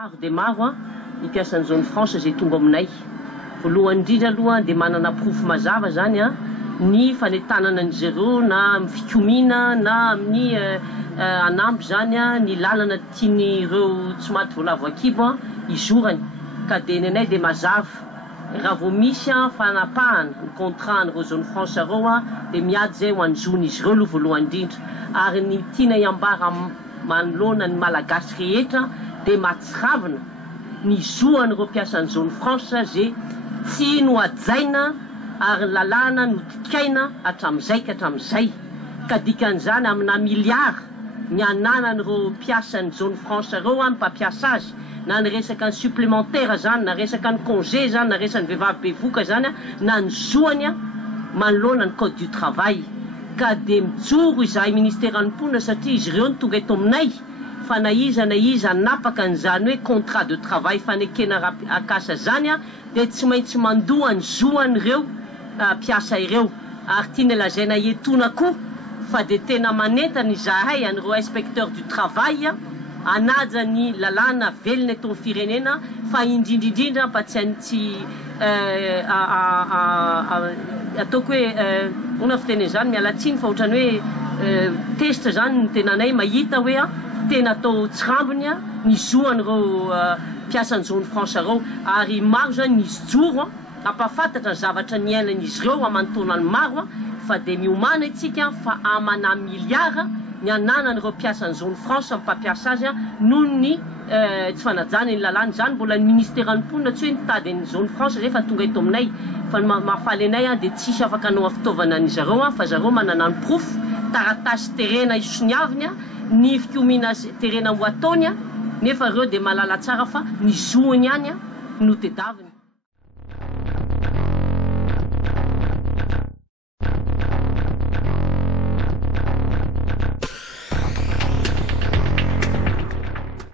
Maro dia maro ipiasa ny zone franche zay tonga aminay. Voalohany indrindra aloha dia manana profo mazava zany ny fanetanana ny zero na amin'ny fikomina na amin'ny anampy zany ny lalana tiany ireo tsy maty voalavo akibo izorany. Ka dia nenay dia mazava raha vao misy fanapahana ny contrat n'ireo zone franche reo dia miady zay ho anjony izy ireo aloha voalohany indrindra. Ary ny tiana iambara manoloana ny malagasy rehetra dia mahatsiravina ny zoan'ireo mpiasa ny zone franche zay tsy no ajaina ary lalàna no tikaina hatramin'izay ka hatramin'izay. Ka dikan'izany amina miliara ny ananan'ireo mpiasa ny zone franche reo amin'ny mpampiasa azy, na ny resaka ny supplémentaire zany, na resaka ny congé zany, na resaka ny vehivavy bevoka zany, na ny zoany manoloana ny code du travail. Ka dia mijoro izahay ministéran'ny mponina satria izy ireo ny tonga eto aminay fa na iza napaka an'izany hoe contrat de travail fanekena akasa zany dia tsy maintsy mandoa ny zoan'ireo mpiasa ireo. Ary tiana lazaina etona koa fa dia tena manentana izahay an'ireo inspecteur du travail anaja ny lalàna velona eto amin'ny firenena fa indrindrindrindra mba tsy ataoko hoe ona fiteny zany mialatsiny fa ohatrany hoe test zany ny tenanay mahita hoe tena atao tsirambiny ny zoan'ireo mpiasa ny zone franche reo. Ary maro zany nisy joro ampafantatra ny zavatra ny ainan'izy ireo amantonany maro fa dia miomana itsika fa amana miliara ny ananan'ireo mpiasa ny zone franche amin'ny mpampiasa azy noho ny tsy fanajana ny lalàny zany. Mbola ny ministéran'ny mponina tsy hoe nitady ny zone franche rehefa tonga eto aminay fa mahafaly anay dia tsisy afaka hanao fitaovana ny zareo fa zareo manana ny profo taratasy terena isoniaviny ny fikomina terena ho ataony nefa ireo dia malala tsara fa ny zoany ihany no tedaviny.